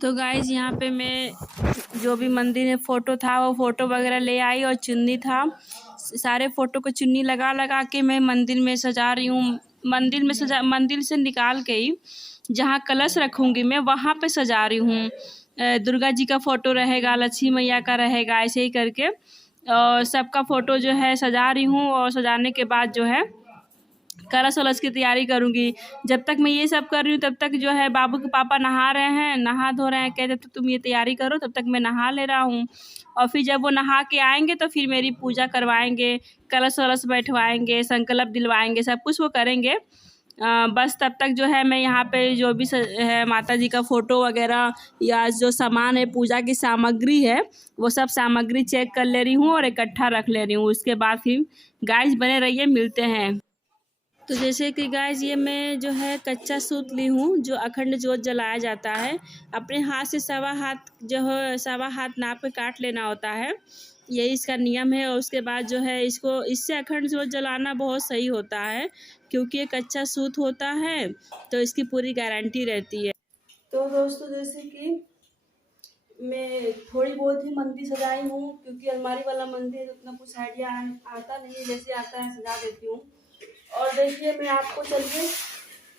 तो गाइज़ यहाँ पे मैं जो भी मंदिर में फ़ोटो था वो फ़ोटो वगैरह ले आई और चुन्नी था। सारे फ़ोटो को चुन्नी लगा लगा के मैं मंदिर में सजा रही हूँ। मंदिर से निकाल के ही जहाँ कलश रखूँगी मैं वहाँ पे सजा रही हूँ। दुर्गा जी का फ़ोटो रहेगा, लक्ष्मी मैया का रहेगा, ऐसे ही करके और सबका फ़ोटो जो है सजा रही हूँ। और सजाने के बाद जो है कलश वलश की तैयारी करूँगी। जब तक मैं ये सब कर रही हूँ तब तक जो है बाबू के पापा नहा रहे हैं, नहा धो रहे हैं। कहते तो तुम ये तैयारी करो, तब तक मैं नहा ले रहा हूँ। और फिर जब वो नहा के आएँगे तो फिर मेरी पूजा करवाएँगे, कलश वलश बैठवाएँगे, संकल्प दिलवाएँगे, सब कुछ वो करेंगे। बस तब तक जो है मैं यहाँ पे जो भी है माता जी का फ़ोटो वगैरह या जो सामान है, पूजा की सामग्री है, वो सब सामग्री चेक कर ले रही हूँ और इकट्ठा रख ले रही हूँ। उसके बाद फिर गाइस बने रहिए, मिलते हैं। तो जैसे कि गाइस ये मैं जो है कच्चा सूत ली हूँ जो अखंड जोत जलाया जाता है। अपने हाथ से सवा हाथ जो है सवा हाथ नाप के काट लेना होता है, यही इसका नियम है। और उसके बाद जो है इसको इससे अखंड जोत जलाना बहुत सही होता है, क्योंकि ये कच्चा सूत होता है तो इसकी पूरी गारंटी रहती है। तो दोस्तों जैसे कि मैं थोड़ी बहुत ही मंदिर सजाई हूँ, क्योंकि अलमारी वाला मंदिर उतना कुछ आइडिया आता नहीं है, जैसे आता है सजा देती हूँ। और देखिए मैं आपको चलिए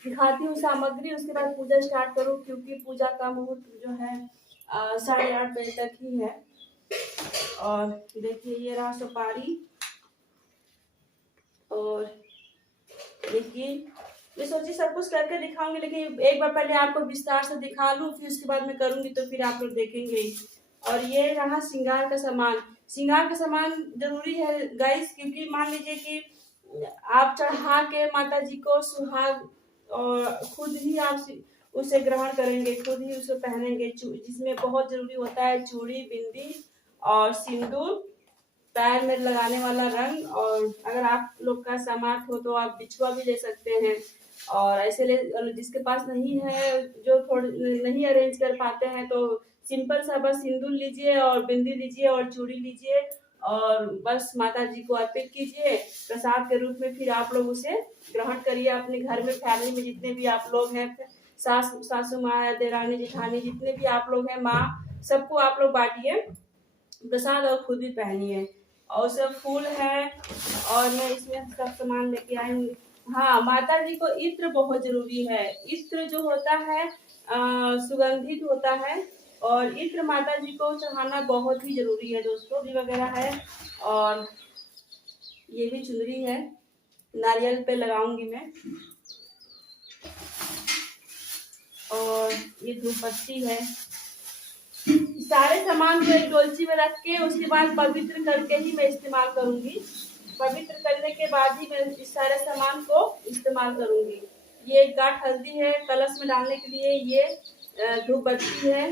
दिखाती हूँ सामग्री, उसके बाद पूजा स्टार्ट करूँ, क्योंकि पूजा का मुहूर्त जो है 8:30 बजे तक ही है। और देखिए ये रहा सुपारी। और देखिए मैं सोची सब कुछ करके दिखाऊंगी, लेकिन एक बार पहले आपको विस्तार से दिखा लूँ, फिर उसके बाद मैं करूँगी तो फिर आप लोग देखेंगे। और ये रहा श्रृंगार का सामान। श्रृंगार का सामान जरूरी है गाइस, क्योंकि मान लीजिए कि आप चढ़ा के माता जी को सुहाग और खुद ही आप उसे ग्रहण करेंगे, खुद ही उसे पहनेंगे, जिसमें बहुत जरूरी होता है चूड़ी, बिंदी और सिंदूर, पैर में लगाने वाला रंग। और अगर आप लोग का सामर्थ हो तो आप बिछुआ भी ले सकते हैं। और ऐसे ले जिसके पास नहीं है, जो थोड़ी नहीं अरेंज कर पाते हैं, तो सिंपल सा बस सिंदूर लीजिए और बिंदी लीजिए और चूड़ी लीजिए और बस माता जी को अर्पित कीजिए प्रसाद के रूप में। फिर आप लोग उसे ग्रहण करिए अपने घर में, फैमिली में जितने भी आप लोग हैं, सासू माँ, देरानी जेठानी, जितने भी आप लोग हैं, माँ, सबको आप लोग बांटिए प्रसाद और खुद भी पहनिए। और सब फूल है और मैं इसमें सब सामान लेके आई हूँ। हाँ, माता जी को इत्र बहुत जरूरी है। इत्र जो होता है सुगंधित होता है, और इत्र माता जी को चढ़ाना बहुत ही जरूरी है दोस्तों। भी वगैरह है और ये भी चुनरी है, नारियल पे लगाऊंगी मैं। और ये धूपबत्ती है। सारे सामान को एक डोलची में रख के उसके बाद पवित्र करके ही मैं इस्तेमाल करूंगी। पवित्र करने के बाद ही मैं इस सारे सामान को इस्तेमाल करूंगी। ये एक गांठ हल्दी है कलश में डालने के लिए, ये धूपबत्ती है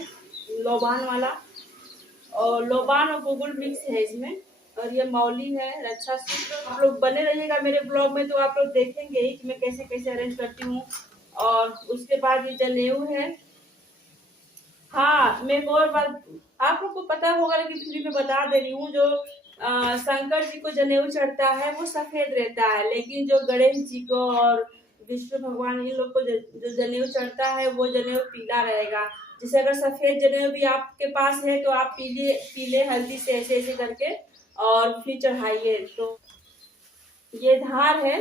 लोबान वाला, और लोबान और गुगुल मिक्स है इसमें, और ये मौली है रक्षा सूत्र। आप लोग बने रहिएगा मेरे ब्लॉग में तो आप लोग देखेंगे ही कि मैं कैसे कैसे अरेंज करती हूँ। और उसके बाद ये जनेऊ है। हाँ, मैं एक और बात आप लोग को पता होगा लेकिन फिर मैं बता दे रही हूँ, जो शंकर जी को जनेऊ चढ़ता है वो सफेद रहता है, लेकिन जो गणेश जी को और विष्णु भगवान इन लोग को जो जनेऊ चढ़ता है वो जनेऊ पीला रहेगा। जैसे अगर सफेद जनेऊ भी आपके पास है तो आप पीले पीले हल्दी से ऐसे ऐसे करके और फिर चढ़ाइए। तो ये धार है।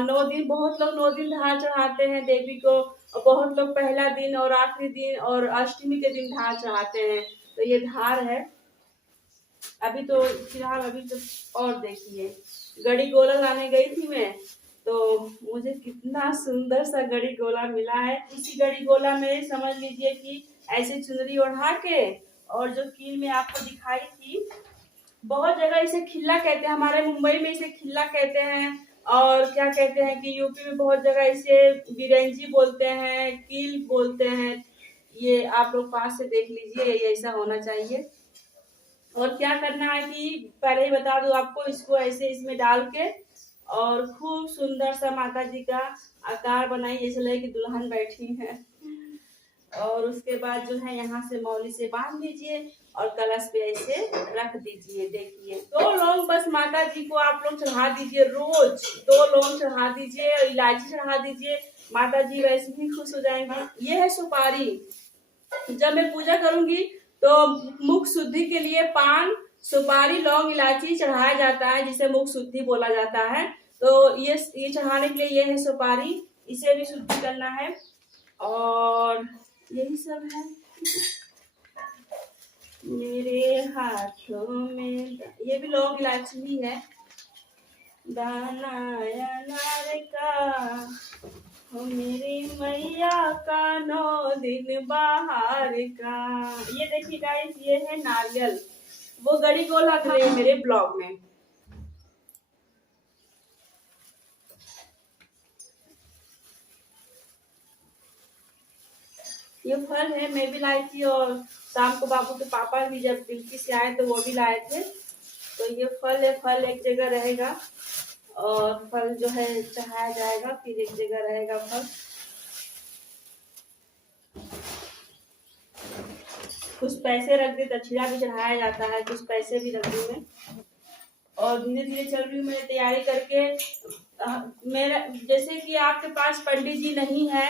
9 दिन, बहुत लोग 9 दिन धार चढ़ाते हैं देवी को, और बहुत लोग पहला दिन और आखिरी दिन और अष्टमी के दिन धार चढ़ाते हैं। तो ये धार है। अभी तो फिलहाल अभी तो और देखिए गड़ी गोला लाने गई थी मैं, तो मुझे कितना सुंदर सा गड़ी गोला मिला है। इसी गड़ी गोला में समझ लीजिए कि ऐसे चुनरी ओढ़ा के, और जो कील में आपको दिखाई थी, बहुत जगह इसे खिल्ला कहते हैं, हमारे मुंबई में इसे खिल्ला कहते हैं, और क्या कहते हैं कि यूपी में बहुत जगह इसे बिरंजी बोलते हैं, कील बोलते हैं। ये आप लोग पास से देख लीजिए, ये ऐसा होना चाहिए। और क्या करना है कि पहले ही बता दूं आपको, इसको ऐसे इसमें डाल के और खूब सुंदर सा माता जी का आकार बनाई, जैसे लगे कि दुल्हन बैठी है। और उसके बाद जो है यहाँ से मौली से बांध लीजिए और कलश पे ऐसे रख दीजिए। देखिए 2 लौंग बस माता जी को आप लोग चढ़ा दीजिए, रोज 2 लौंग चढ़ा दीजिए और इलायची चढ़ा दीजिए, माता जी वैसे ही खुश हो जाएंगी। ये है सुपारी, जब मैं पूजा करूंगी तो मुख शुद्धि के लिए पान, सुपारी, लौंग, इलायची चढ़ाया जाता है, जिसे मुख शुद्धि बोला जाता है। तो ये चढ़ाने के लिए ये है सुपारी, इसे भी शुद्धि करना है और यही सब है मेरे हाथों में। ये भी लौंग इलायची भी है। दाना अनार का हो मेरी मैया का 9 दिन बाहर का। ये देखिए गाइस, ये है नारियल, वो गड़ी गोला था मेरे ब्लॉग में। ये फल है, मैं भी लाई थी और शाम को बाबू के पापा भी जब बिल्की से आए तो वो भी लाए थे। तो ये फल है, फल एक जगह रहेगा और फल जो है चढ़ाया जाएगा, फिर एक जगह रहेगा फल। कुछ पैसे रख दे, दक्षिणा भी चढ़ाया जाता है, कुछ पैसे भी रख दी मैं। और धीरे धीरे चल रही हूँ मैं तैयारी करके। मेरा जैसे कि आपके पास पंडित जी नहीं है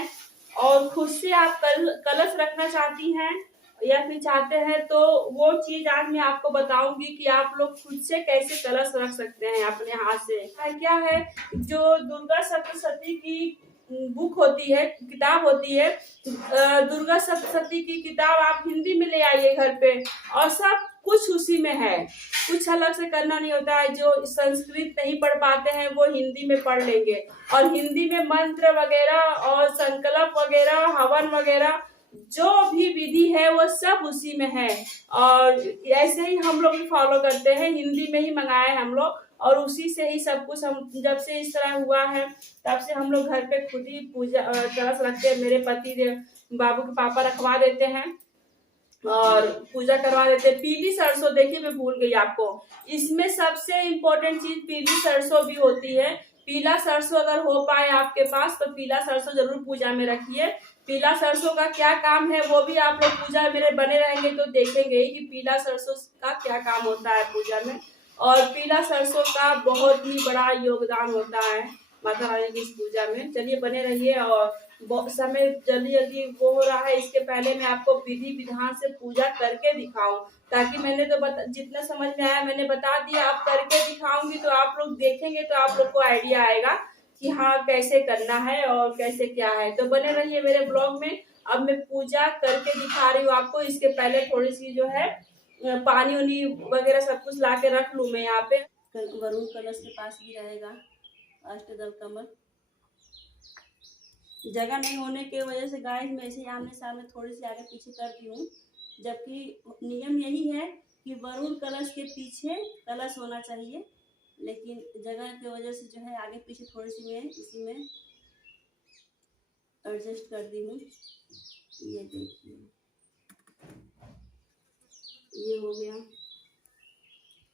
और खुद से आप कलश रखना चाहती हैं या फिर चाहते हैं, तो वो चीज आज मैं आपको बताऊंगी कि आप लोग खुद से कैसे कलश रख सकते हैं अपने हाथ से। क्या है, जो दुर्गा सप्तशती की बुक होती है, किताब होती है, दुर्गा सप्तशती की किताब आप हिंदी में ले आइए घर पे, और सब कुछ उसी में है, कुछ अलग से करना नहीं होता है। जो संस्कृत नहीं पढ़ पाते हैं वो हिंदी में पढ़ लेंगे, और हिंदी में मंत्र वगैरह और संकल्प वगैरह, हवन वगैरह जो भी विधि है वो सब उसी में है। और ऐसे ही हम लोग भी फॉलो करते हैं, हिंदी में ही मंगाए हम लोग, और उसी से ही सब कुछ। हम जब से इस तरह हुआ है तब से हम लोग घर पे खुद ही पूजा कलश रखते हैं। मेरे पति बाबू के पापा रखवा देते हैं और पूजा करवा देते हैं। पीली सरसों, देखिए मैं भूल गई आपको, इसमें सबसे इम्पोर्टेंट चीज पीली सरसों भी होती है। पीला सरसों अगर हो पाए आपके पास तो पीला सरसों जरूर पूजा में रखिए। पीला सरसों का क्या काम है वो भी आप लोग पूजा मेरे बने रहेंगे तो देखेंगे कि पीला सरसों का क्या काम होता है पूजा में। और पीला सरसों का बहुत ही बड़ा योगदान होता है माता रानी की इस पूजा में। चलिए बने रहिए, और समय जल्दी जल्दी वो हो रहा है, इसके पहले मैं आपको विधि विधान से पूजा करके दिखाऊं, ताकि मैंने तो जितना समझ में आया मैंने बता दिया। आप करके दिखाऊंगी तो आप लोग देखेंगे तो आप लोग को आइडिया आएगा कि हाँ कैसे करना है और कैसे क्या है। तो बने रहिए मेरे ब्लॉग में। अब मैं पूजा करके दिखा रही हूँ आपको। इसके पहले थोड़ी सी जो है पानी उनी वगैरह सब कुछ ला के रख लूँ मैं यहाँ पे। वरुण कलश के पास भी रहेगा अष्टदल कमल। जगह नहीं होने की वजह से गाइस मैं ऐसे आमने सामने थोड़ी सी आगे पीछे करती हूँ, जबकि नियम यही है कि वरुण कलश के पीछे कलश होना चाहिए, लेकिन जगह की वजह से जो है आगे पीछे थोड़ी सी मैं इसी में एडजस्ट कर दी हूँ। ये देखिए ये हो गया।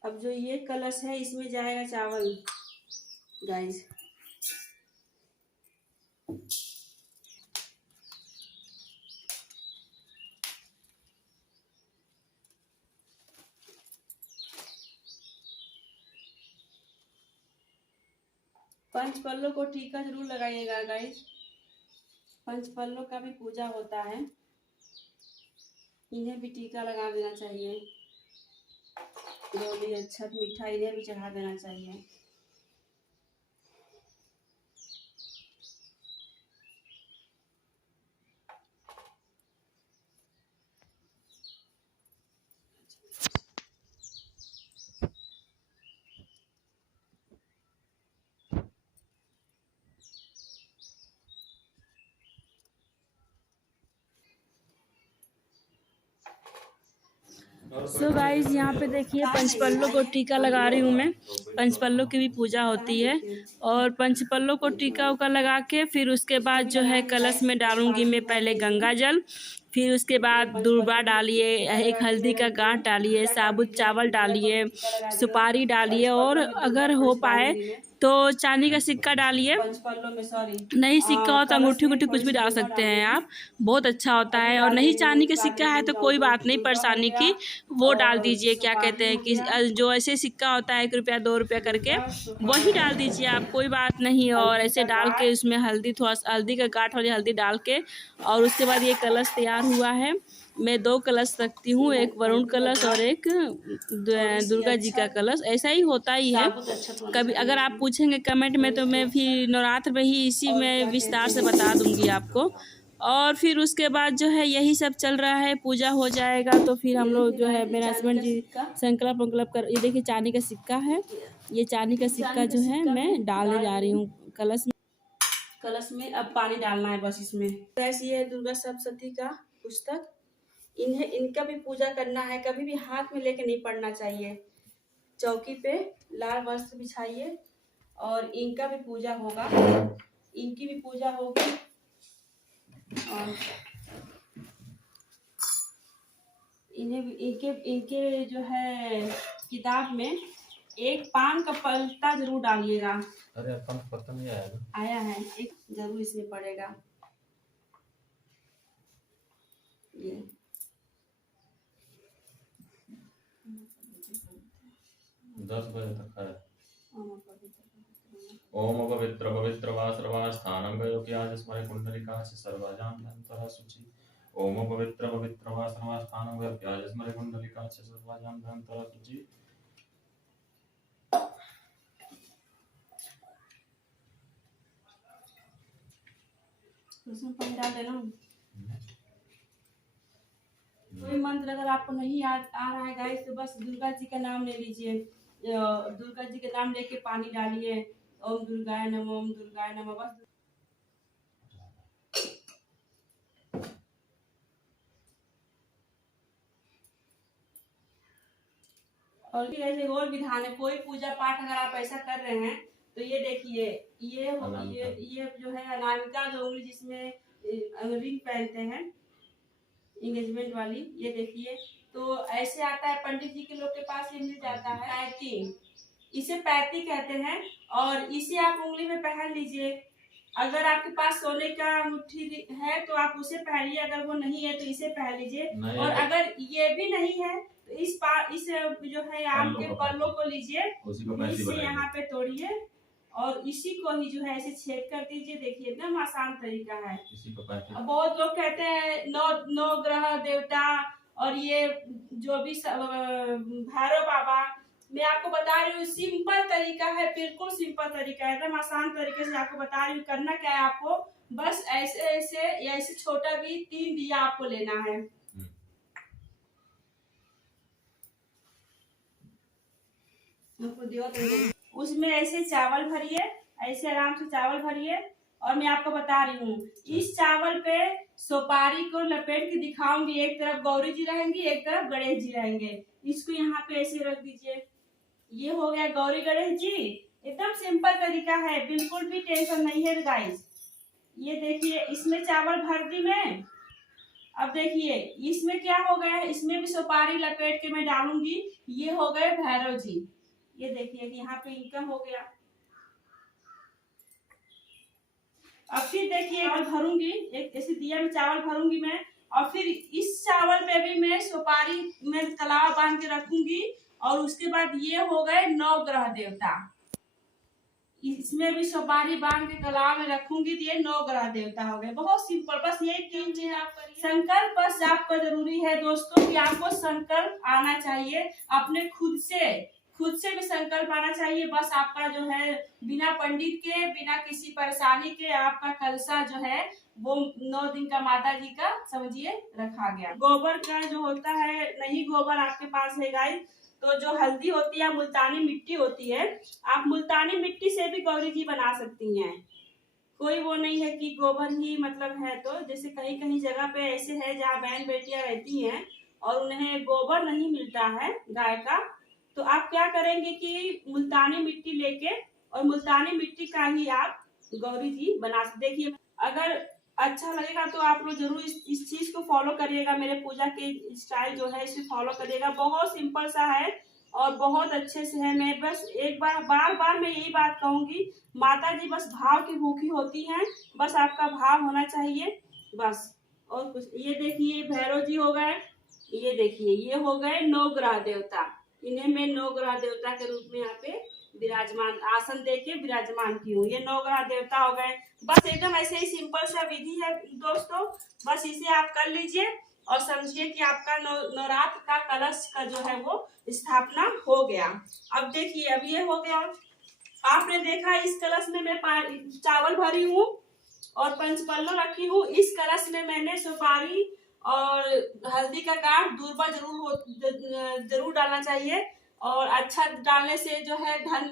अब जो ये कलश है इसमें जाएगा चावल गाइस। पंचपल्लों को टीका जरूर लगाइएगा गाइस। पंचपल्लों का भी पूजा होता है, इन्हें भी टीका लगा देना चाहिए। रोली अच्छा मीठा इन्हें भी चढ़ा देना चाहिए। सो गाइस यहाँ पे देखिए पंचपल्लों को टीका लगा रही हूँ मैं। पंचपल्लों की भी पूजा होती है, और पंचपल्लों को टीका उका लगा के फिर उसके बाद जो है कलश में डालूंगी मैं पहले गंगा जल, फिर उसके बाद दूर्वा डालिए, एक हल्दी का गांठ डालिए, साबुत चावल डालिए, सुपारी डालिए, और अगर हो पाए तो चांदी का सिक्का डालिए। नहीं सिक्का हो तो अंगूठी उंगूठी कुछ भी डाल सकते हैं आप, बहुत अच्छा होता है। और नहीं चांदी का सिक्का है तो कोई बात नहीं परेशानी की, वो डाल दीजिए। क्या कहते हैं कि जो ऐसे सिक्का होता है 1 रुपया 2 रुपया करके, वही डाल दीजिए आप, कोई बात नहीं। और ऐसे डाल के उसमें हल्दी, थोड़ा सा हल्दी का गांठ वाली हल्दी डाल के, और उसके बाद ये कलश तैयार तैयार हुआ है। मैं 2 कलश रखती हूँ, एक वरुण कलश और एक दुर्गा जी का कलश। ऐसा ही होता ही है। कभी अगर आप पूछेंगे कमेंट में तो मैं भी नवरात्र में ही इसी में विस्तार से बता दूंगी आपको। और फिर उसके बाद जो है यही सब चल रहा है, पूजा हो जाएगा तो फिर हम लोग जो है मेरे हस्बैंड जी संकल्प वंकल्प कर। ये देखिए चांदी का सिक्का है, ये चांदी का सिक्का जो है मैं डालने जा रही हूँ कलश में। अब पानी डालना है बस इसमें। ऐसी है दुर्गा सप्तशती का पुस्तक, इनका भी पूजा करना है। कभी भी हाथ में लेके नहीं पढ़ना चाहिए। चौकी पे लाल वस्त्र बिछाइए और इनका भी पूजा होगा, इनकी भी पूजा होगी। और इनके जो है किताब में एक पान का पत्ता जरूर डालिएगा। अरे पान का पत्ता नहीं आया ना? आया है, एक जरूर इसमें पड़ेगा। ये 10 बजे तक है। ओम पवित्र पवित्र वा सर्वा स्थानं गयोग्याज स्मरे कुंडलिका से सर्वजान्तरा शुचि। ओम पवित्र पवित्र वा सर्वा स्थानं गयोग्याज स्मरे कुंडलिका से सर्वजान्तरा शुचि। उसमें पानी डाल देना। कोई मंत्र अगर आपको नहीं याद आ रहा है गाइस तो बस दुर्गा जी का नाम ले लीजिए। दुर्गा जी के नाम लेके पानी डालिए। ओम दुर्गाय नमः, ओम दुर्गाय नमः। बस और भी ऐसे और विधान है। कोई पूजा पाठ अगर आप ऐसा कर रहे हैं तो ये देखिए, ये जो है अनामिका जो उंगली जिसमें रिंग पहनते हैं इंगेजमेंट वाली, ये देखिए। तो ऐसे आता है, पंडित जी के लोग के पास ये मिल जाता है पैती, इसे पैती कहते हैं। और इसे आप उंगली में पहन लीजिए। अगर आपके पास सोने का अंगूठी है तो आप उसे पहनिए, अगर वो नहीं है तो इसे पहन लीजिए। और अगर ये भी नहीं है तो इस जो है आम के पल्लों को लीजिए, इसे यहाँ पे तोड़िए और इसी को ही जो है ऐसे छेद कर दीजिए। देखिए एकदम आसान तरीका है। बहुत लोग कहते हैं नौ ग्रह देवता और ये जो भी भैरव बाबा, मैं आपको बता रही हूँ सिंपल तरीका है, बिल्कुल सिंपल तरीका है, एकदम आसान तरीके से आपको बता रही हूँ। करना क्या है आपको, बस ऐसे ऐसे या ऐसे छोटा भी 3 दिया आपको लेना है। उसमें ऐसे चावल भरिए, ऐसे आराम से चावल भरिए। और मैं आपको बता रही हूँ इस चावल पे सुपारी को लपेट के दिखाऊंगी। एक तरफ गौरी जी रहेंगी, एक तरफ गणेश जी रहेंगे। इसको यहाँ पे ऐसे रख दीजिए। ये हो गया गौरी गणेश जी। एकदम सिंपल तरीका है, बिल्कुल भी टेंशन नहीं है गाइस। ये देखिए इसमें चावल भर दी मैं। अब देखिए इसमें क्या हो गया है, इसमें भी सुपारी लपेट के मैं डालूंगी। ये हो गए भैरव जी। ये देखिए यहाँ पे इनकम हो गया। अब फिर देखिए चावल भरूंगी, एक ऐसे दिया में चावल भरूंगी मैं। और फिर इस चावल पे भी मैं सुपारी में कलावा बांध के रखूंगी। और उसके बाद ये हो गए 9 ग्रह देवता। इसमें भी सुपारी बांध के कलावा में रखूंगी तो ये 9 ग्रह देवता हो गए। बहुत सिंपल, बस यही 3 चीज आप करिए। संकल्प बस आपका जरूरी है दोस्तों कि आपको संकल्प आना चाहिए अपने खुद से भी संकल्प आना चाहिए। बस आपका जो है बिना पंडित के, बिना किसी परेशानी के आपका कलशा जो है वो 9 दिन का माता जी का समझिए रखा गया। गोबर का जो होता है, नहीं गोबर आपके पास है गाइस, तो जो हल्दी होती है मुल्तानी मिट्टी होती है, आप मुल्तानी मिट्टी से भी गौरी जी बना सकती हैं। कोई वो नहीं है कि गोबर ही मतलब है। तो जैसे कहीं कहीं जगह पे ऐसे है जहाँ बहन बेटियां रहती हैं और उन्हें गोबर नहीं मिलता है गाय का, तो आप क्या करेंगे कि मुल्तानी मिट्टी लेके और मुल्तानी मिट्टी का ही आप गौरी जी बना सकते। देखिए अगर अच्छा लगेगा तो आप लोग जरूर इस चीज को फॉलो करिएगा। मेरे पूजा के स्टाइल जो है इसे फॉलो करिएगा। बहुत सिंपल सा है और बहुत अच्छे से है। मैं बस एक बार बार मैं यही बात कहूंगी, माता जी बस भाव की भूखी होती हैं। बस आपका भाव होना चाहिए बस, और कुछ। ये देखिए भैरव जी हो गए, ये देखिए ये हो गए 9 ग्रह देवता। इन्हें मैं 9 ग्रह देवता के रूप में यहाँ पे विराजमान, आसन देके विराजमान की हूँ। ये 9 ग्रह देवता हो गए। बस एकदम ऐसे ही सिंपल सा विधि है दोस्तों, बस इसे आप कर लीजिए और समझिए कि आपका नवरात्र का कलश का जो है वो स्थापना हो गया। अब देखिए, अब ये हो गया। आपने देखा इस कलश में मैं चावल भरी हूँ और पंचपल्लो रखी हूँ। इस कलश में मैंने सुपारी और हल्दी का गांठ, दूर्वा जरूर डालना चाहिए। और अच्छा डालने से जो है धन,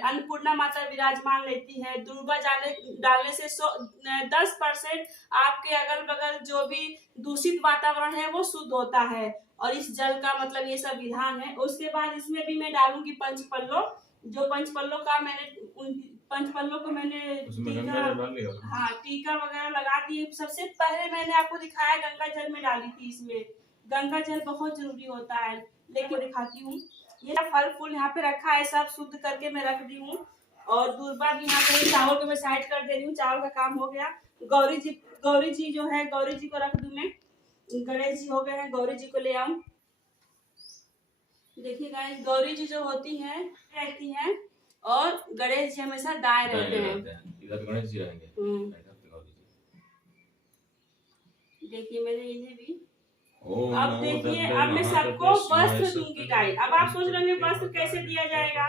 अन्नपूर्णा माता विराजमान लेती है। दूर्वा डालने से 10% आपके अगल बगल जो भी दूषित वातावरण है वो शुद्ध होता है। और इस जल का मतलब ये सब विधान है। उसके बाद इसमें भी मैं डालूंगी पंचपल्लो। जो पंचपल्लो का पंचपल्लो को मैंने टीका वगैरह लगा दिए। सबसे पहले मैंने आपको दिखाया गंगा जल में डाली थी। इसमें गंगा जल बहुत जरूरी होता है, लेकिन दिखाती हूँ। ये फल फूल यहाँ पे रखा है, सब शुद्ध करके मैं रख दी हूँ। और दूर्वा भी यहाँ पे, चावल को मैं साइड कर दे रही हूँ। चावल का काम हो गया। गौरी जी जो है, गौरी जी को रख दूं मैं। गणेश जी हो गए हैं, गौरी जी को ले आऊं। देखिए गाइस, गौरी जी जो होती हैं रहती हैं और गणेश जी हमेशा दाएं रहते हैं। इधर गणेश जी रहेंगे। देखिए मैंने इन्हें भी। अब देखिए, अब मैं सबको वस्त्र दूंगी गाइस। अब आप सोच रहे हैं वस्त्र कैसे दिया जाएगा,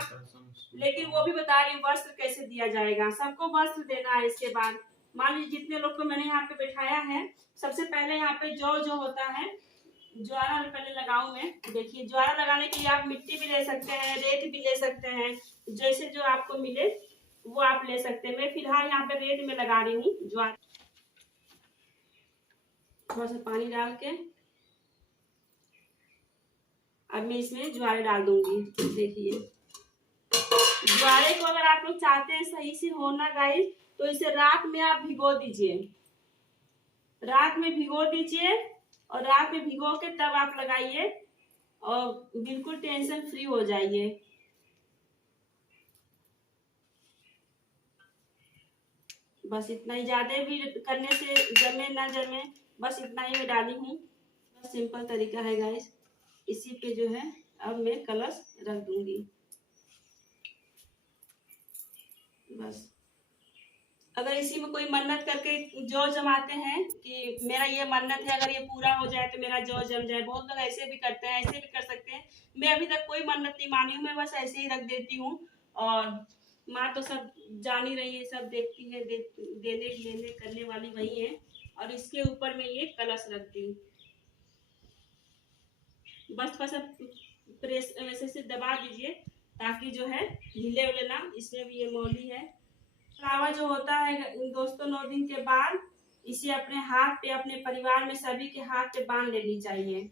लेकिन वो भी बता रही हूँ वस्त्र कैसे दिया जाएगा। सबको वस्त्र देना है। इसके बाद मान लीजिए जितने लोग को मैंने यहाँ पे बैठाया है, सबसे पहले यहाँ पे जो होता है, ज्वारा पहले लगाऊं मैं। देखिए, ज्वारा लगाने के लिए आप मिट्टी भी ले सकते हैं, रेत भी ले सकते हैं, जैसे जो आपको मिले वो आप ले सकते हैं। मैं फिलहाल यहाँ पे रेत में लगा रही हूँ ज्वारा। थोड़ा सा पानी डाल के अब मैं इसमें ज्वारे डाल दूंगी। देखिए, ज्वारे को अगर आप लोग चाहते हैं सही से होना गाइस, तो इसे रात में आप भिगो दीजिए। रात में भिगो दीजिए और रात में भिगो के तब आप लगाइए और बिल्कुल टेंशन फ्री हो जाइए। बस इतना ही, ज्यादा भी करने से जमे ना जमे, बस इतना ही मैं डाली हूँ। बस सिंपल तरीका है गाइस। इसी पे जो है अब मैं कलश रख दूंगी। बस अगर इसी में कोई मन्नत करके जौ जमाते हैं कि मेरा ये मन्नत है, अगर ये पूरा हो जाए तो मेरा जौ जम जाए। बहुत लोग ऐसे भी करते हैं, ऐसे भी कर सकते हैं। मैं अभी तक कोई मन्नत नहीं मानी हूँ, मैं बस ऐसे ही रख देती हूँ। और माँ तो सब जान ही रही है, सब देखती है, देने लेने करने वाली वही है। और इसके ऊपर में ये कलश रख दी। बस थोड़ा सा प्रेस वैसे से दबा दीजिए ताकि जो है हिले उले ना। इसमें भी ये मौली है। लावा जो होता है दोस्तों, 9 दिन के बाद इसे अपने हाथ पे, अपने परिवार में सभी के हाथ पे बांध लेनी चाहिए।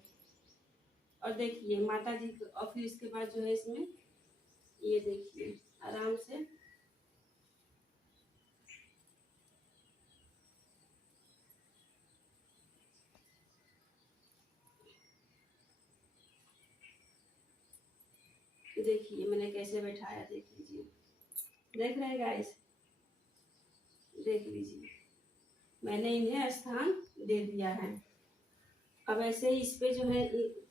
और देखिए माता जी, और फिर इसके बाद जो है इसमें ये देखिए आराम से देखिए मैंने कैसे बैठाया। देख लीजिए, देख रहे हैं गाइस, देख लीजिए मैंने इन्हें स्थान दे दिया है। अब ऐसे ही इस पे जो है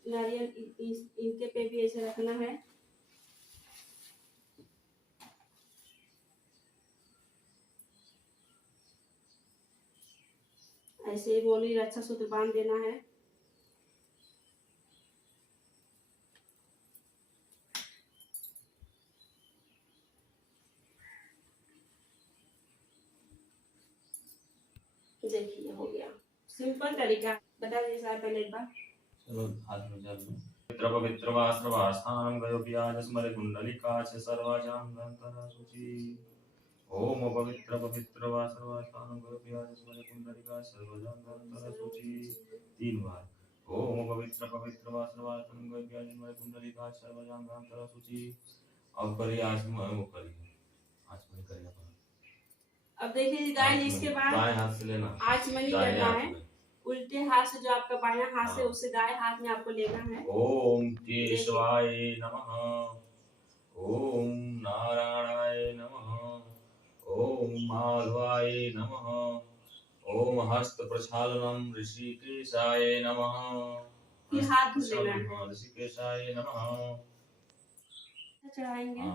नारियल, इनके पे भी ऐसे रखना है। ऐसे ही बोली अच्छा से बांध देना है। देखिए हो गया, सिंपल तरीका। बता दीजिए सर पहले एक बार। चलो हाथ में जल पवित्र पवित्र वास्त्रवास्थानं गयोप्याज स्मरे कुंडलिका च सर्वाजां दंतरा शुचि। ओम पवित्र पवित्र वास्त्रवास्थानं गयोप्याज स्मरे कुंडलिका सर्वाजां दंतरा शुचि। 3 बार। ओम पवित्र पवित्र वास्त्रवास्थानं गयोप्याज स्मरे कुंडलिका सर्वाजां दंतरा शुचि। अब करिए आचमन, वो करिए आचमन करिए। अब देखिए गाइस, इसके बाद दाएं हाथ से लेना, आचमनी करना है। उल्टे हाथ से, जो आपका बायां हाथ से उससे दाएं हाथ में आपको लेना है। ओम केशवाय नमः, ओम नारायणाय नमः, ओम माधवाय नमः, ओम हस्त प्रक्षालनम ऋषिकेशाय नमः। फिर हाथ धो लेना है। ऋषिकेशाय नमः चढ़ाएंगे।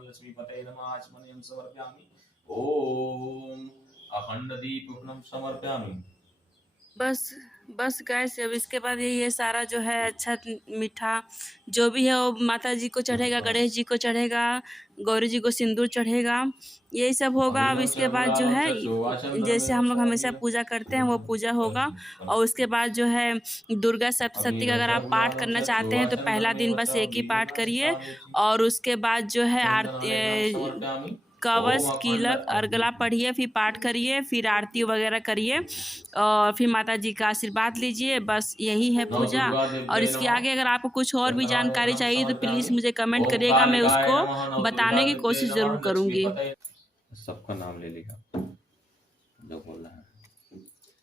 लक्ष्मीपतये नमः आचमनीयं समर्पयामि। ओम अखंड दीपं समर्पयामि। बस गैस, अब इसके बाद ये सारा जो है अच्छा मीठा जो भी है वो माता जी को चढ़ेगा, गणेश जी को चढ़ेगा, गौरी जी को सिंदूर चढ़ेगा, यही सब होगा। अब इसके बाद जो है जैसे हम लोग हमेशा पूजा करते हैं वो पूजा होगा। और उसके बाद जो है दुर्गा सप्तशती का अगर आप पाठ करना चाहते हैं तो पहला दिन बस एक ही पाठ करिए, और उसके बाद जो है आरती कवच कीलक अर्गला पढ़िए, फिर पाठ करिए, फिर आरती वगैरह करिए और फिर माता जी का आशीर्वाद लीजिए। बस यही है पूजा। और इसके आगे अगर आपको कुछ और भी जानकारी चाहिए तो प्लीज़ मुझे कमेंट करिएगा, मैं उसको बताने की कोशिश ज़रूर करूँगी। सबका नाम ले लिया जो बोल रहा है।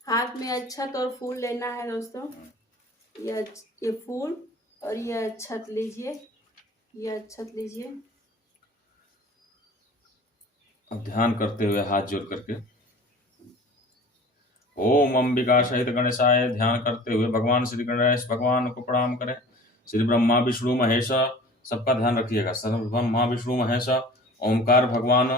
हाथ में अक्षत और फूल लेना है दोस्तों। ये फूल और ये अक्षत लीजिए, ये अक्षत लीजिए। अब ध्यान करते हुए हाथ जोड़ करके ओम अंबिका सहित गणेशाय ध्यान करते हुए भगवान श्री गणेश भगवान को प्रणाम करें। श्री ब्रह्मा विष्णु महेश, सबका ध्यान रखिएगा। सर्व ब्रह्मा विष्णु महेश ओमकार भगवान,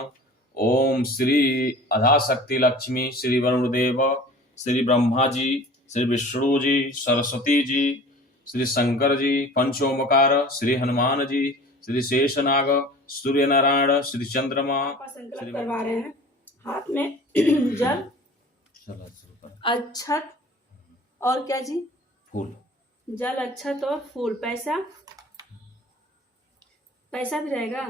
ओम श्री अधाशक्ति लक्ष्मी, श्री वरुण देव, श्री ब्रह्मा जी, श्री विष्णु जी, सरस्वती जी, श्री शंकर जी, पंचोमकार, श्री हनुमान जी, श्री शेषनाग, सूर्य नारायण, श्री चंद्रमा। संकल्प करवा रहे हैं हाथ में जल, अक्षत और क्या जी, फूल, जल अक्षत और फूल। पैसा भी रहेगा,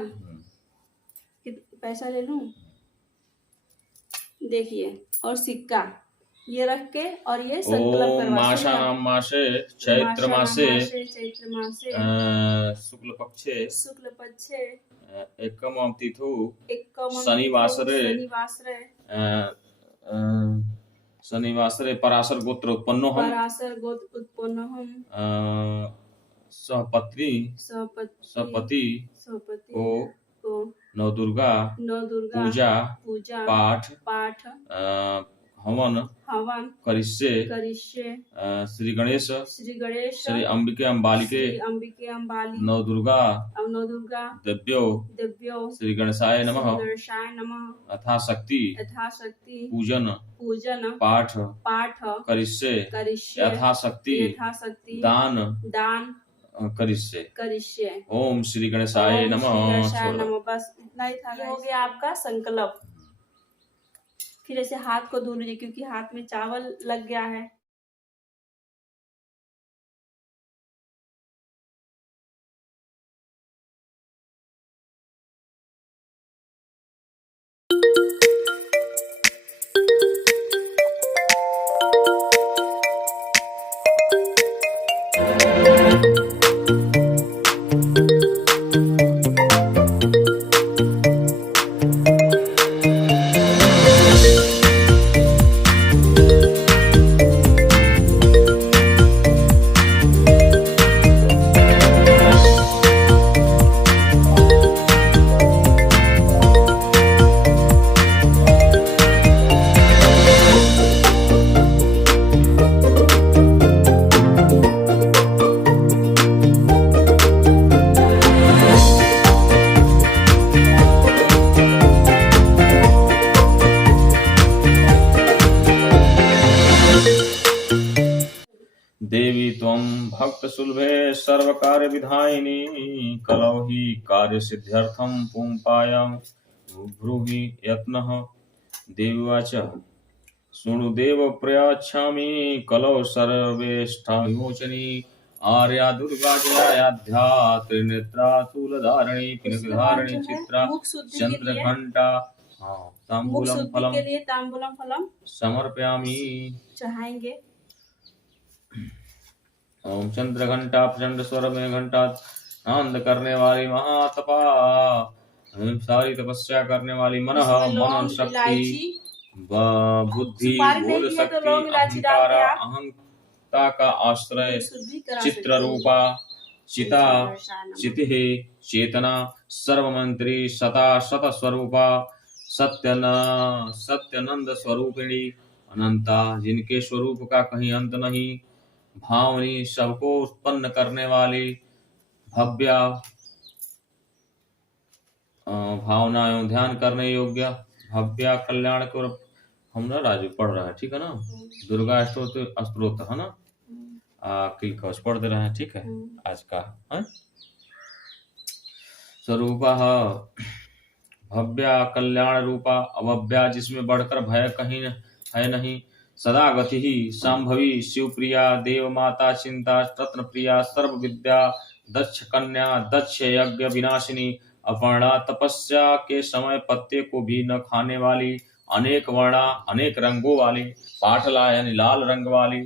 पैसा ले लूं, देखिए, और सिक्का ये रख के और ये संकल्प करवा। माशा नाम मासे चैत्र मासे शुक्ल पक्षे एकम तिथु शनिवासरे पराशर गोत्र उत्पन्नो हम सपति को नवदुर्गा पूजा पाठ हवन करिष्ये श्री गणेश श्री अंबिके अम्बालिके नवदुर्गा दिव्यो श्री गणेशाय नमः यथाशक्ति पूजन पाठ करिष्ये यथाशक्ति दान करिष्ये। ओम श्री गणेशाय नमः। बस इतना ही था, हो गया आपका संकल्प। फिर ऐसे हाथ को धो लीजिए क्योंकि हाथ में चावल लग गया है। देवी त्वं भक्त सुलभे सर्व कार्य विधायिनी कलौ हि कार्य सिद्ध्यर्थं पुंपायां ब्रूहि यत्नः। देववाच शृणु देव प्रयाच्छामि कलौ सर्वेष्ठा विमोचनी आर्या दुर्गा जयाध्या त्रिनेत्रा शूलधारिणी पिनकधारिणी चित्रा चंद्रघंटा तांबूलम फलम समर्पयामि चढ़ाएंगे। ओम चंद्रघंटा प्रचंड स्वर में घंटा आनंद करने वाली महातपा सारी तपस्या करने वाली मन शक्ति बुद्धि बोध शक्ति अहंकार अहंता का आश्रय चित्र रूपा चिता चितिः चेतना सर्वमंत्री सता सत स्वरूपा सत्यानंद स्वरूपिणी अनंता जिनके स्वरूप का कहीं अंत नहीं, भावनी सबको उत्पन्न करने वाली भव्या भावना एवं ध्यान करने योग्य भव्या कल्याण को हम ना राजू पढ़ रहा है, ठीक है ना। दुर्गा स्तोत्र है ना, कवच पढ़ दे रहे हैं, ठीक है। आज का स्वरूप भव्या कल्याण रूपा अभव्या, जिसमें बढ़कर भय कहीं है नहीं। सदा गति ही संभवी शिवप्रिया, देव माता चिंता रत्न प्रिया, सर्व विद्या दक्ष कन्या, दक्ष यज्ञ विनाशिनी, अपर्णा तपस्या के समय पत्ते को भी न खाने वाली, अनेक वर्णा अनेक रंगों वाली, पाटला यानी लाल रंग वाली,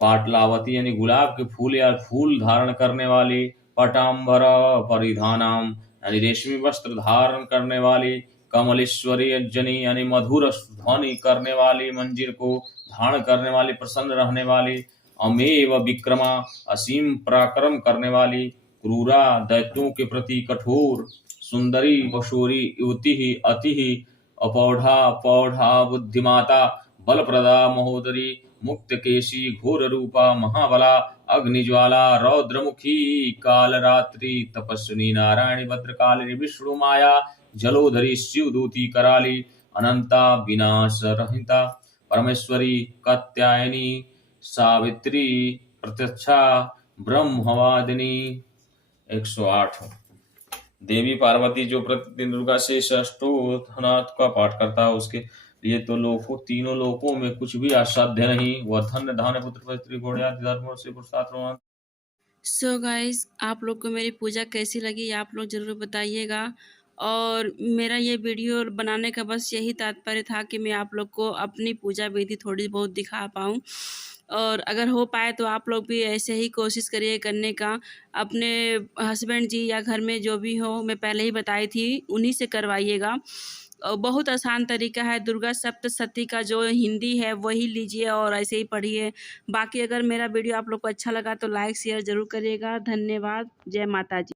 पाटलावती यानी गुलाब के फूल या फूल धारण करने वाली, पटाम्बर परिधानाम यानी रेशमी वस्त्र धारण करने वाली, कमलेश्वरी जनी यानी मधुर ध्वनि करने वाली, मंजीर को धारण करने वाली, प्रसन्न रहने वाली, अमेव विक्रमा असीम पराक्रम करने वाली, क्रूरा दैत्यों के प्रति कठोर, सुंदरी बशोरी युवती ही अति ही अपौढ़ा पौढ़ा बुद्धिमाता, बलप्रदा महोदरी, मुक्त केशी घोर रूपा महाबला, अग्निज्वाला रौद्रमुखी, कालरात्रि तपस्विनी, नारायणी भद्रकाली, विष्णु माया जलोधरी, शिवदूती कराली, अनंता विनाश रहिता, परमेश्वरी कात्यायनी, सावित्री प्रत्यक्षा, ब्रह्मवादिनी। 108 देवी पार्वती जो प्रतिदिन दुर्गा से अष्टोत्थनाथ का पाठ करता है, उसके लिए तो लोगों तीनों लोकों में कुछ भी असाध्य नहीं। वह धन्य धान्य पुत्र पवित्र घोड़े धर्मों से पुरुषार्थ। सो गाइस, आप लोग को मेरी पूजा कैसी लगी आप लोग ज़रूर बताइएगा। और मेरा ये वीडियो बनाने का बस यही तात्पर्य था कि मैं आप लोग को अपनी पूजा विधि थोड़ी बहुत दिखा पाऊँ, और अगर हो पाए तो आप लोग भी ऐसे ही कोशिश करिए करने का। अपने हस्बैंड जी या घर में जो भी हो, मैं पहले ही बताई थी, उन्हीं से करवाइएगा। और बहुत आसान तरीका है। दुर्गा सप्तशती का जो हिंदी है वही लीजिए और ऐसे ही पढ़िए। बाकी अगर मेरा वीडियो आप लोग को अच्छा लगा तो लाइक शेयर ज़रूर करिएगा। धन्यवाद। जय माता जी।